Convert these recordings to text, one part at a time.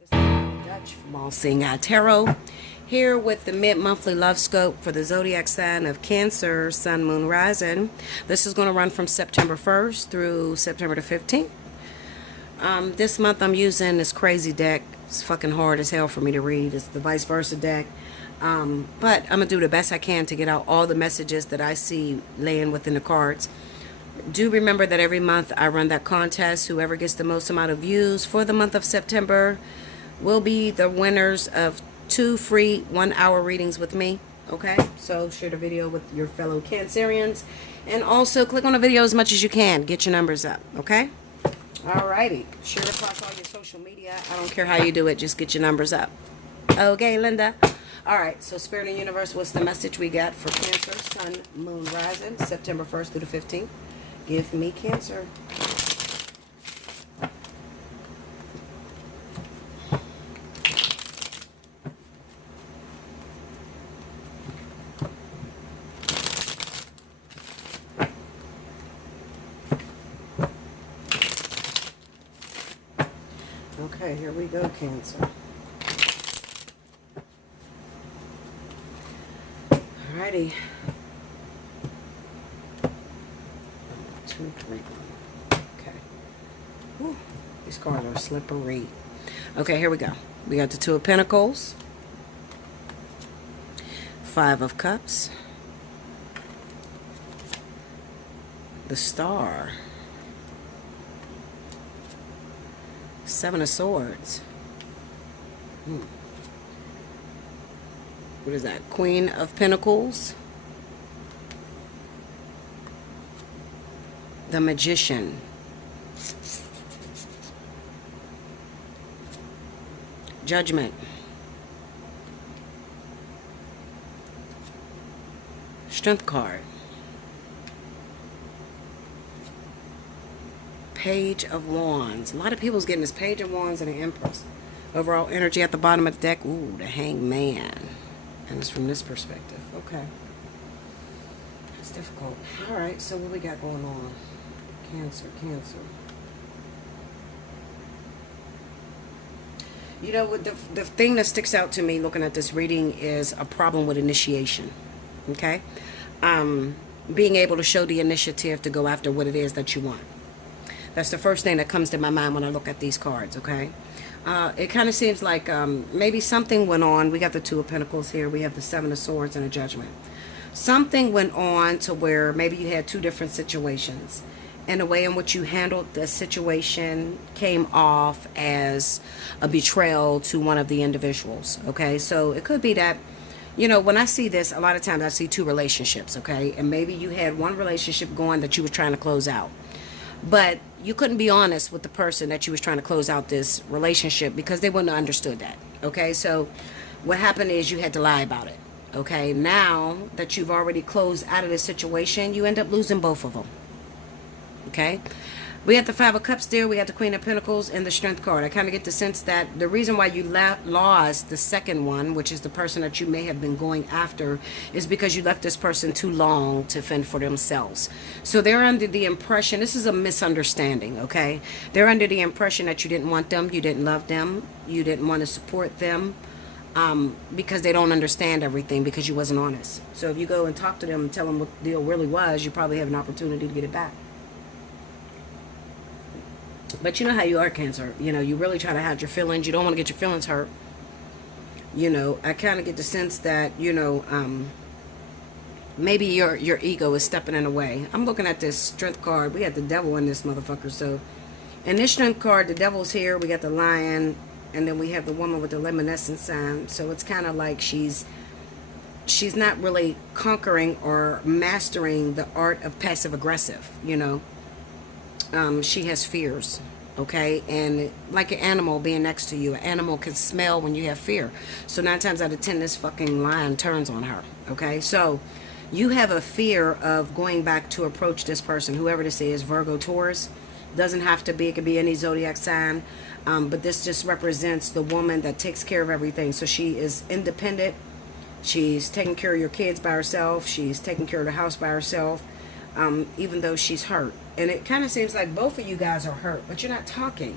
This is Dutch from Allseeingeyetarot, here with the mid-monthly love scope for the zodiac sign of Cancer, Sun, Moon, Rising. This is going to run from September 1st through September the 15th. This month I'm using this crazy deck. It's fucking hard as hell for me to read. It's the vice versa deck. But I'm going to do the best I can to get out all the messages that I see laying within the cards. Do remember that every month I run that contest. Whoever gets the most amount of views for the month of September will be the winners of 2 free 1-hour readings with me. Okay, so share the video with your fellow Cancerians, and also click on the video as much as you can. Get your numbers up. Okay, alrighty. Share it across all your social media. I don't care how you do it, just get your numbers up. Okay, Linda. Alright, so Spirit and Universe, what's the message we got for Cancer, Sun, Moon, Rising, September 1st through the 15th? Give me Cancer. Okay, here we go, Cancer. Alrighty. 2, 3. Okay. Whew. These cards are slippery. Okay, here we go. We got the 2 of Pentacles, 5 of Cups, the Star, 7 of Swords. What is that? Queen of Pentacles, the Magician, Judgment, Strength card, Page of Wands. A lot of people's getting this Page of Wands and the Empress. Overall energy at the bottom of the deck. Ooh, the Hangman. And it's from this perspective. Okay. It's difficult. Alright, so what we got going on? Cancer. You know, what the thing that sticks out to me looking at this reading is a problem with initiation. Okay? Being able to show the initiative to go after what it is that you want. That's the first thing that comes to my mind when I look at these cards, okay? It kind of seems like maybe something went on. We got the 2 of Pentacles here. We have the 7 of Swords and a Judgment. Something went on to where maybe you had 2 different situations. And the way in which you handled the situation came off as a betrayal to one of the individuals, okay? So it could be that, you know, when I see this, a lot of times I see 2 relationships, okay? And maybe you had one relationship going that you were trying to close out. But you couldn't be honest with the person that you was trying to close out this relationship because they wouldn't have understood that, okay? So what happened is you had to lie about it, okay? Now that you've already closed out of this situation, you end up losing both of them, okay? We got the 5 of Cups there. We got the Queen of Pentacles and the Strength card. I kind of get the sense that the reason why you lost the second one, which is the person that you may have been going after, is because you left this person too long to fend for themselves. So they're under the impression, this is a misunderstanding, okay? They're under the impression that you didn't want them, you didn't love them, you didn't want to support them, because they don't understand everything because you wasn't honest. So if you go and talk to them and tell them what the deal really was, you probably have an opportunity to get it back. But you know how you are, Cancer. You know, you really try to hide your feelings. You don't want to get your feelings hurt. You know, I kind of get the sense that, you know, maybe your ego is stepping in the way. I'm looking at this Strength card. We got the Devil in this motherfucker. So, in this Strength card, the Devil's here. We got the Lion. And then we have the woman with the luminescent sign. So, it's kind of like she's not really conquering or mastering the art of passive-aggressive, you know. She has fears, okay? And like an animal being next to you, an animal can smell when you have fear. So 9 times out of 10, this fucking lion turns on her, okay? So you have a fear of going back to approach this person, whoever this is, Virgo, Taurus. Doesn't have to be, it could be any zodiac sign. But this just represents the woman that takes care of everything. So she is independent. She's taking care of your kids by herself. She's taking care of the house by herself. Even though she's hurt. And it kind of seems like both of you guys are hurt, but you're not talking.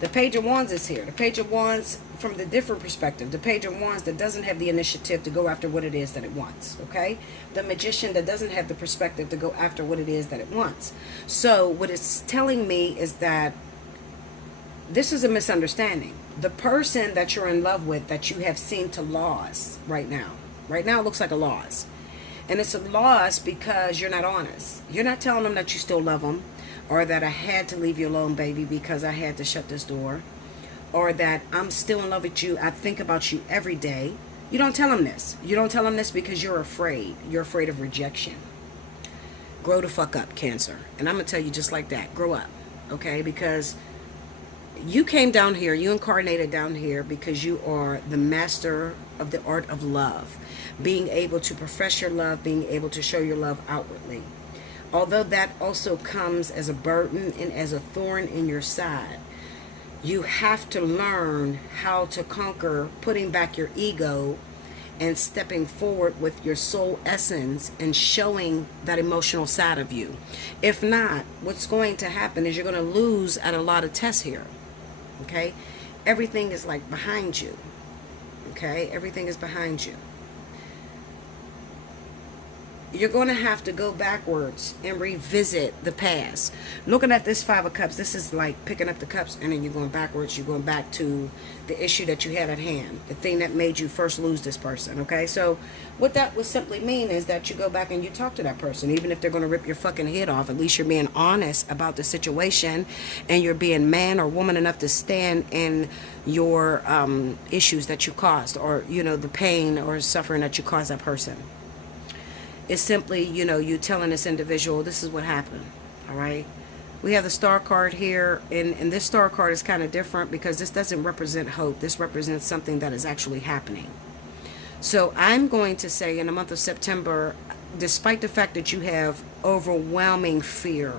The Page of Wands is here. The Page of Wands from the different perspective. The Page of Wands that doesn't have the initiative to go after what it is that it wants. Okay? The Magician that doesn't have the perspective to go after what it is that it wants. So what it's telling me is that this is a misunderstanding. The person that you're in love with that you have seen to loss right now. Right now it looks like a loss. And it's a loss because you're not honest. You're not telling them that you still love them. Or that I had to leave you alone, baby, because I had to shut this door. Or that I'm still in love with you. I think about you every day. You don't tell them this. You don't tell them this because you're afraid. You're afraid of rejection. Grow the fuck up, Cancer. And I'm going to tell you just like that. Grow up. Okay? Because you came down here. You incarnated down here because you are the master of the art of love. Being able to profess your love. Being able to show your love outwardly. Although that also comes as a burden and as a thorn in your side, you have to learn how to conquer putting back your ego and stepping forward with your soul essence and showing that emotional side of you. If not, what's going to happen is you're going to lose at a lot of tests here. Okay? Everything is like behind you. Okay? Everything is behind you. You're going to have to go backwards and revisit the past. Looking at this Five of Cups, this is like picking up the cups and then you're going backwards. You're going back to the issue that you had at hand. The thing that made you first lose this person, okay? So what that would simply mean is that you go back and you talk to that person. Even if they're going to rip your fucking head off, at least you're being honest about the situation and you're being man or woman enough to stand in your issues that you caused or, you know, the pain or suffering that you caused that person. It's simply, you know, you telling this individual, this is what happened, all right? We have the Star card here, and this Star card is kind of different because this doesn't represent hope. This represents something that is actually happening. So I'm going to say in the month of September, despite the fact that you have overwhelming fear,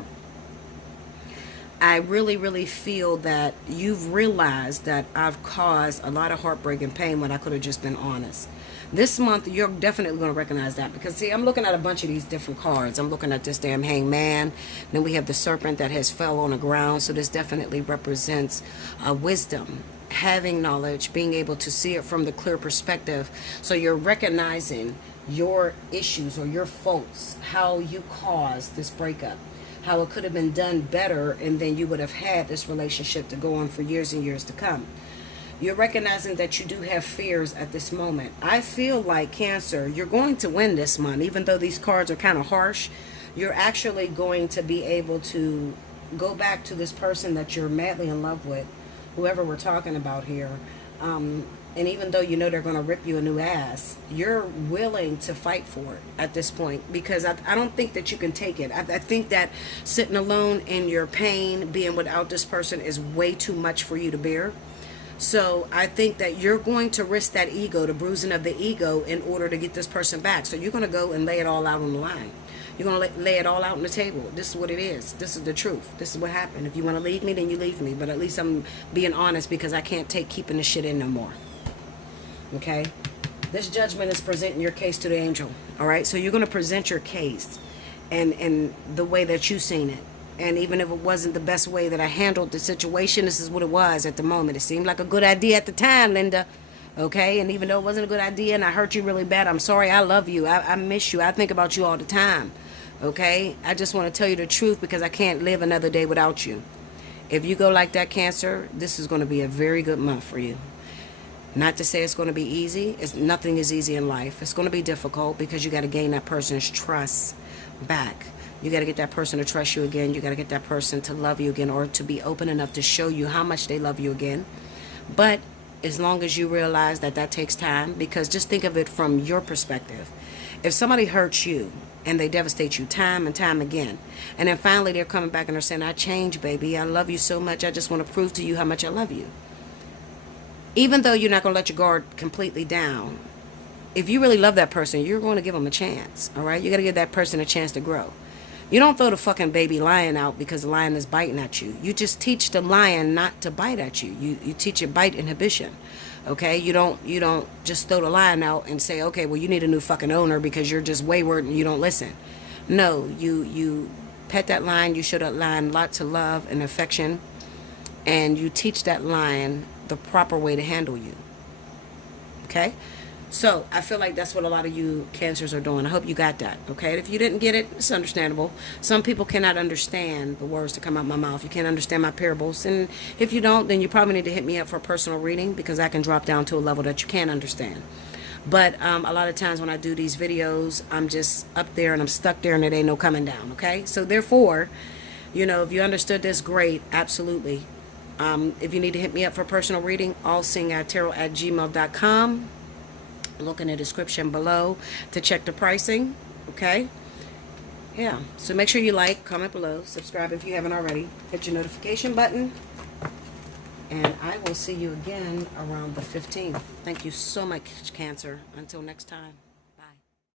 I really, really feel that you've realized that I've caused a lot of heartbreak and pain when I could have just been honest. This month, you're definitely going to recognize that. Because, see, I'm looking at a bunch of these different cards. I'm looking at this damn hangman. Then we have the serpent that has fell on the ground. So this definitely represents wisdom, having knowledge, being able to see it from the clear perspective. So you're recognizing your issues or your faults, how you caused this breakup, how it could have been done better, and then you would have had this relationship to go on for years and years to come. You're recognizing that you do have fears at this moment. I feel like, Cancer, you're going to win this month. Even though these cards are kind of harsh, you're actually going to be able to go back to this person that you're madly in love with, whoever we're talking about here. And even though you know they're going to rip you a new ass, you're willing to fight for it at this point. Because I don't think that you can take it. I think that sitting alone in your pain, being without this person is way too much for you to bear. So I think that you're going to risk that ego, the bruising of the ego, in order to get this person back. So you're going to go and lay it all out on the line. You're going to lay it all out on the table. This is what it is. This is the truth. This is what happened. If you want to leave me, then you leave me. But at least I'm being honest because I can't take keeping this shit in no more. Okay? This Judgment is presenting your case to the angel. All right? So you're going to present your case and the way that you've seen it. And even if it wasn't the best way that I handled the situation, this is what it was at the moment. It seemed like a good idea at the time, Linda. Okay? And even though it wasn't a good idea and I hurt you really bad, I'm sorry. I love you. I miss you. I think about you all the time. Okay? I just want to tell you the truth because I can't live another day without you. If you go like that, Cancer, this is going to be a very good month for you. Not to say it's going to be easy. Nothing is easy in life. It's going to be difficult because you got to gain that person's trust back. You got to get that person to trust you again. You got to get that person to love you again or to be open enough to show you how much they love you again. But as long as you realize that that takes time, because just think of it from your perspective. If somebody hurts you and they devastate you time and time again, and then finally they're coming back and they're saying, I changed, baby. I love you so much. I just want to prove to you how much I love you. Even though you're not going to let your guard completely down, if you really love that person, you're going to give them a chance. All right? You got to give that person a chance to grow. You don't throw the fucking baby lion out because the lion is biting at you. You just teach the lion not to bite at you. You teach it bite inhibition. Okay? You don't just throw the lion out and say, okay, well, you need a new fucking owner because you're just wayward and you don't listen. No, you pet that lion. You show that lion lots of love and affection. and you teach that lion the proper way to handle you. Okay? So I feel like that's what a lot of you Cancers are doing. I hope you got that. Okay? If you didn't get it, it's understandable. Some people cannot understand the words that come out my mouth. You can't understand my parables. And if you don't, then you probably need to hit me up for a personal reading, because I can drop down to a level that you can understand. But a lot of times when I do these videos, I'm just up there and I'm stuck there and there ain't no coming down. Okay? So therefore, you know, if you understood this, great. Absolutely. If you need to hit me up for a personal reading, allseeingeyetarot@gmail.com. Look in the description below to check the pricing. Okay? Yeah. So make sure you like, comment below, subscribe if you haven't already. Hit your notification button. And I will see you again around the 15th. Thank you so much, Cancer. Until next time.